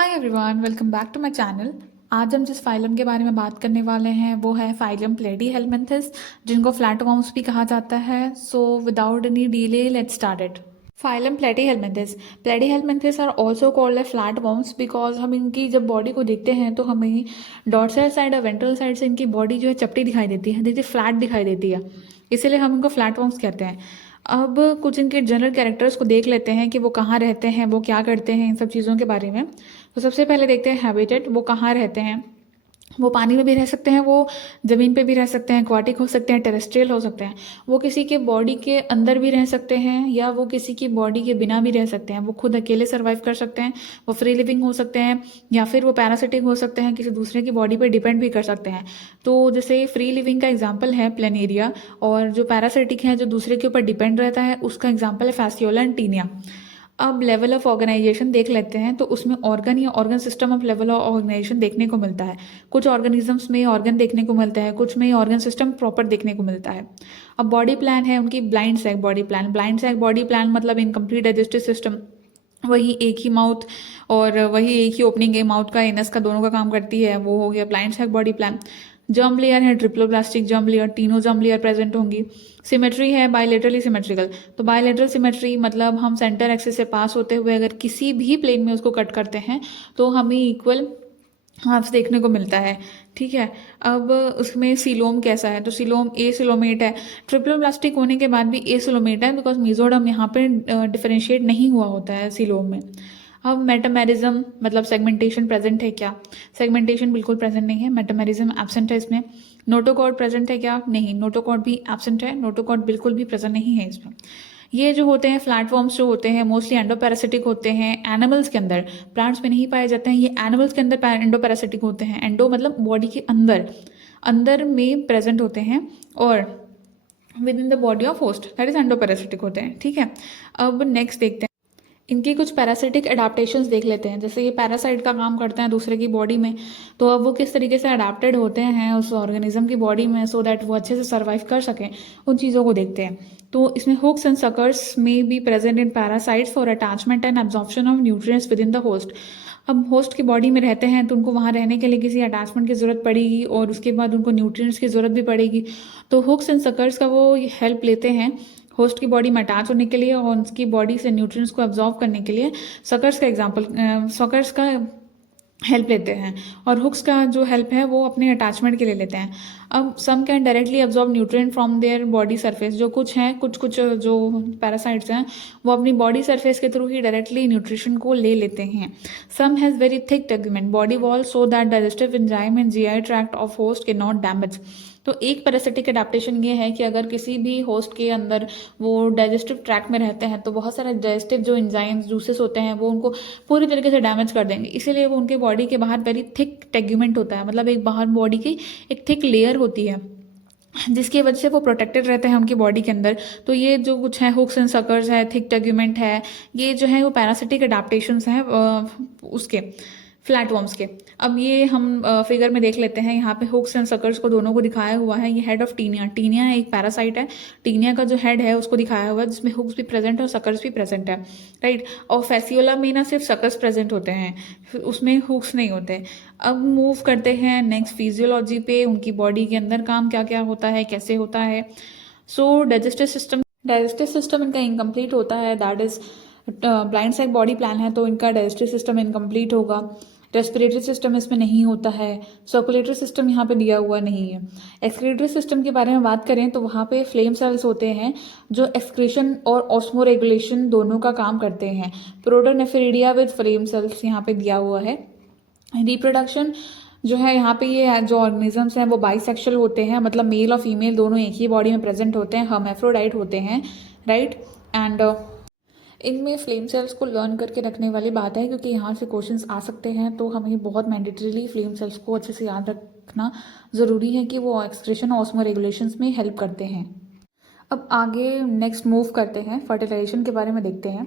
Hi everyone, welcome back to my channel. आज हम जिस फाइलम के बारे में बात करने वाले हैं वो है फाइलम प्लेटीहेल्मिन्थस, जिनको फ्लैटवर्म्स भी कहा जाता है। So without any delay let's start it. Phylum platyhelminthes. Platyhelminthes are also called a flatworms because हम इनकी जब बॉडी को देखते हैं तो हमें डॉर्सल साइड और वेंट्रल साइड से इनकी बॉडी जो है चपटी दिखाई देती है, देखिए फ्लैट दिखाई देती है, इसीलिए हम इनको फ्लैटवर्म्स कहते हैं। अब कुछ इनके जनरल कैरेक्टर्स को देख लेते हैं कि वो कहाँ रहते हैं, वो क्या करते हैं, इन सब चीज़ों के बारे में। तो सबसे पहले देखते हैं हैबिटेट, वो कहाँ रहते हैं। वो पानी में भी रह सकते हैं, वो ज़मीन पे भी रह सकते हैं, एक्वाटिक हो सकते हैं, टेरेस्ट्रियल हो सकते हैं। वो किसी के बॉडी के अंदर भी रह सकते हैं या वो किसी की बॉडी के बिना भी रह सकते हैं। वो खुद अकेले सर्वाइव कर सकते हैं, वो फ्री लिविंग हो सकते हैं, या फिर वो पैरासिटिक हो सकते हैं, किसी दूसरे की बॉडी पर डिपेंड भी कर सकते हैं। तो जैसे फ्री लिविंग का एग्जाम्पल है प्लेनेरिया, और जो पैरासिटिक है जो दूसरे के ऊपर डिपेंड रहता है उसका एग्जाम्पल है फैसियोला एंड टीनिया। अब लेवल ऑफ ऑर्गेनाइजेशन देख लेते हैं, तो उसमें ऑर्गन या organ system of level of organization देखने को मिलता है। कुछ ऑर्गेनिजम्स में ऑर्गन देखने को मिलता है, कुछ में ऑर्गन सिस्टम प्रॉपर देखने को मिलता है। अब बॉडी प्लान है उनकी blind sac body plan. Blind sac body plan मतलब इनकम्प्लीट डाइजेस्टिव सिस्टम, वही एक ही माउथ और वही एक ही ओपनिंग है माउथ का एनस का, दोनों का काम करती है, वो हो गया blind sac body plan. Germ layer है ट्रिप्लोप्लास्टिक जर्म लेयर, तीनों जर्म लेयर प्रेजेंट होंगी। सिमेट्री है बायलेटरली सिमेट्रिकल, तो बायलेटरल सिमेट्री मतलब हम सेंटर एक्सिस से पास होते हुए अगर किसी भी प्लेन में उसको कट करते हैं तो हमें इक्वल हाफ्स देखने को मिलता है। ठीक है, अब उसमें सीलोम कैसा है, तो सीलोम ए सिलोमेट है। ट्रिप्लोप्लास्टिक होने के बाद भी ए सिलोमेट है बिकॉज मीजोडम यहाँ पे डिफरेंशिएट नहीं हुआ होता है सीलोम में। अब मेटामेरिज्म मतलब सेगमेंटेशन प्रेजेंट है क्या? सेगमेंटेशन बिल्कुल प्रेजेंट नहीं है, मेटामेरिज्म एब्सेंट है इसमें। नोटोकॉर्ड प्रेजेंट है क्या? नहीं, नोटोकॉर्ड भी एब्सेंट है, नोटोकॉर्ड बिल्कुल भी प्रेजेंट नहीं है इसमें। ये जो होते हैं फ्लैटफॉर्म्स जो होते हैं मोस्टली एंडोपैरासिटिक होते हैं एनिमल्स के अंदर, प्लांट्स में नहीं पाए जाते हैं। ये एनिमल्स के अंदर एंडोपैरासिटिक होते हैं, एंडो मतलब बॉडी के अंदर अंदर में प्रेजेंट होते हैं, और within the body of host that is endoparasitic होते हैं। ठीक है, अब नेक्स्ट देखते हैं इनकी कुछ पैरासिटिक अडाप्टेशंस देख लेते हैं। जैसे ये पैरासाइट का काम करते हैं दूसरे की बॉडी में, तो अब वो किस तरीके से अडाप्टेड होते हैं उस ऑर्गेनिज्म की बॉडी में सो दैट वो अच्छे से सर्वाइव कर सकें, उन चीज़ों को देखते हैं। तो इसमें हुक्स एंड सकर्स में be present in parasites for attachment and absorption of nutrients with in the host. अब होस्ट की बॉडी में रहते हैं तो उनको वहाँ रहने के लिए किसी अटैचमेंट की ज़रूरत पड़ेगी और उसके बाद उनको न्यूट्रिएंट्स की ज़रूरत भी पड़ेगी। तो हुक्स एंड सकर्स का वो हेल्प लेते हैं होस्ट की बॉडी में अटैच होने के लिए और उसकी बॉडी से न्यूट्रिएंट्स को एब्जॉर्व करने के लिए। सकर्स का एग्जांपल, सकर्स का हेल्प लेते हैं, और हुक्स का जो हेल्प है वो अपने अटैचमेंट के लिए लेते हैं। अब some can directly absorb nutrient from their body surface, जो कुछ हैं कुछ जो पैरासाइट्स हैं वो अपनी बॉडी सरफेस के थ्रू ही डायरेक्टली न्यूट्रिशन को ले लेते हैं। Some has very thick tegument body wall so that digestive enzyme and GI tract of host के नॉट डैमेज। तो एक पैरासिटिक अडेप्टेशन ये है कि अगर किसी भी होस्ट के अंदर वो डाइजेस्टिव ट्रैक में रहते हैं तो बहुत सारे डाइजेस्टिव जो एंजाइम्स जूसेस होते हैं वो उनको पूरी तरीके से डैमेज कर देंगे, इसीलिए वो उनके बॉडी के बाहर वेरी थिक टेग्यूमेंट होता है, मतलब एक बाहर बॉडी की एक थिक लेयर होती है जिसकी वजह से वो प्रोटेक्टेड रहते हैं उनकी बॉडी के अंदर। तो ये जो कुछ है हुक्स एंड सकर्स है, थिक टेग्यूमेंट है, ये जो है वो पैरासिटिक अडेप्टेशंस हैं उसके फ्लैटवर्म्स के। अब ये हम फिगर में देख लेते हैं, यहाँ पे हुक्स एंड सकर्स को दोनों को दिखाया हुआ है। ये हेड ऑफ टीनिया, टीनिया एक पैरासाइट है, टीनिया का जो हेड है उसको दिखाया हुआ है जिसमें हुक्स भी प्रेजेंट है और सकर्स भी प्रेजेंट है, राइट। और फैसियोला में ना सिर्फ सकर्स प्रेजेंट होते हैं, उसमें हुक्स नहीं होते। अब मूव करते हैं नेक्स्ट फिजियोलॉजी पे, उनकी बॉडी के अंदर काम क्या क्या होता है, कैसे होता है। सो डाइजेस्टिव सिस्टम इनका इनकम्प्लीट होता है, that is blind sac body plan है तो इनका डाइजेस्टिव सिस्टम इनकम्प्लीट होगा। रेस्पिरेटरी सिस्टम इसमें नहीं होता है, सर्कुलेटरी सिस्टम यहाँ पे दिया हुआ नहीं है। एक्सक्रीटरी सिस्टम के बारे में बात करें तो वहाँ पे फ्लेम सेल्स होते हैं जो एक्सक्रीशन और ऑस्मो रेगुलेशन दोनों का काम करते हैं। प्रोटोनेफ्रिडिया विद फ्लेम सेल्स यहाँ पे दिया हुआ है। रिप्रोडक्शन जो है यहाँ पे ये जो ऑर्गेनिजम्स हैं वो बाइसेक्सुअल होते हैं, मतलब मेल और फीमेल दोनों एक ही बॉडी में प्रेजेंट होते हैं, हर्माफ्रोडाइट होते हैं, राइट। एंड इनमें फ्लेम सेल्स को लर्न करके रखने वाली बात है क्योंकि यहाँ से क्वेश्चंस आ सकते हैं, तो हमें बहुत मैंडेटरीली फ्लेम सेल्स को अच्छे से याद रखना ज़रूरी है कि वो एक्सक्रीशन और ऑस्मो रेगुलेशंस में हेल्प करते हैं। अब आगे नेक्स्ट मूव करते हैं, फर्टिलाइजेशन के बारे में देखते हैं।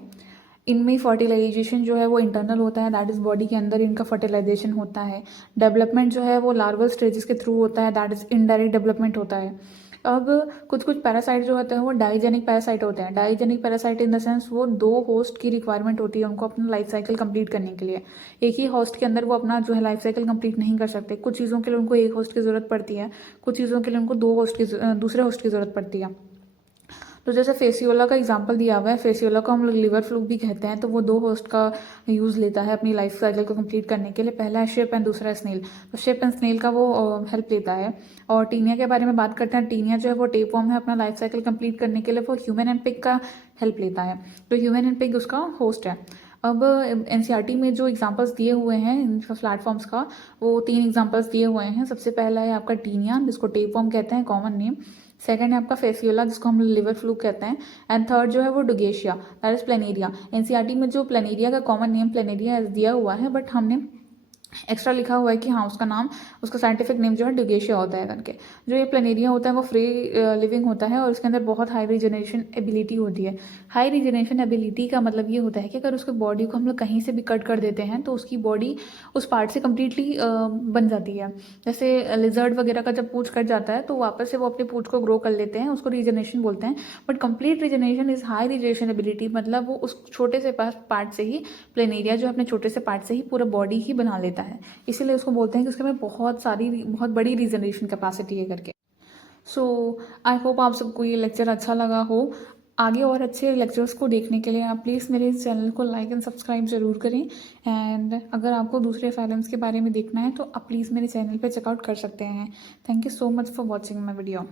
इनमें फर्टिलाइजेशन जो है वो इंटरनल होता है, दैट इज़ बॉडी के अंदर इनका फर्टिलाइजेशन होता है। डेवलपमेंट जो है वो लार्वल स्टेजेस के थ्रू होता है, दैट इज़ इनडायरेक्ट डेवलपमेंट होता है। अब कुछ कुछ पैरासाइट जो होते हैं वो डाइजेनिक पैरासाइट होते हैं। Digenic parasite in the sense वो 2 होस्ट की रिक्वायरमेंट होती है उनको अपना लाइफ साइकिल कंप्लीट करने के लिए। एक ही होस्ट के अंदर वो अपना जो है लाइफ साइकिल कंप्लीट नहीं कर सकते। कुछ चीज़ों के लिए उनको एक होस्ट की ज़रूरत पड़ती है, कुछ चीज़ों के लिए उनको दूसरे होस्ट की ज़रूरत पड़ती है। तो जैसे फेसियोला का एग्जांपल दिया हुआ है, फेसियोला को हम लोग लिवर फ्लूक भी कहते हैं। तो वो 2 होस्ट का यूज़ लेता है अपनी लाइफ साइकिल को कंप्लीट करने के लिए। पहला है शिप एंड दूसरा है स्नेल। तो शिप एंड स्नेल का वो हेल्प लेता है। और टीनिया के बारे में बात करते हैं। टीनिया जो है वो टेपवर्म है, अपना लाइफ साइकिल कंप्लीट करने के लिए वो ह्यूमन एंड पिग का हेल्प लेता है। तो ह्यूमन एंड पिग उसका होस्ट है। अब एनसीईआरटी में जो एग्जांपल्स दिए हुए हैं इन प्लेटफॉर्म्स का, वो 3 एग्जांपल्स दिए हुए हैं। सबसे पहला है आपका टीनिया, जिसको टेपवर्म कहते हैं, कॉमन नेम। सेकंड है आपका फेसियोला, जिसको हम लिवर फ्लू कहते हैं। एंड थर्ड जो है वो डुगेशिया, दैट इज प्लेनेरिया। एनसीईआरटी में जो प्लेनेरिया का कॉमन नेम प्लेनेरिया दिया हुआ है, बट हमने एक्स्ट्रा लिखा हुआ है कि हाँ उसका नाम, उसका साइंटिफिक नेम जो है डुगेशिया होता है करके। जो ये प्लेनेरिया होता है वो फ्री लिविंग होता है और इसके अंदर बहुत हाई रीजनरेशन एबिलिटी होती है। हाई रीजनरेशन एबिलिटी का मतलब ये होता है कि अगर उसके बॉडी को हम लोग कहीं से भी कट कर देते हैं तो उसकी बॉडी उस पार्ट से कम्प्लीटली बन जाती है। जैसे लिजर्ड वगैरह का जब पूंछ कट जाता है तो वापस से वो अपने पूंछ को ग्रो कर लेते हैं, उसको रीजनरेशन बोलते हैं। But complete regeneration is high regeneration ability, मतलब वो उस छोटे से पार्ट से ही, प्लेनेरिया जो अपने छोटे से पार्ट से ही पूरा बॉडी ही बना लेता है। इसीलिए उसको बोलते हैं कि उसके में बहुत बड़ी रीजनरेशन कैपेसिटी है करके। सो आई होप आप सबको ये लेक्चर अच्छा लगा हो। आगे और अच्छे लेक्चर्स को देखने के लिए आप प्लीज़ मेरे इस चैनल को लाइक एंड सब्सक्राइब ज़रूर करें। एंड अगर आपको दूसरे फाइलम्स के बारे में देखना है तो आप प्लीज़ मेरे चैनल पे चेकआउट कर सकते हैं। Thank you so much for watching my video.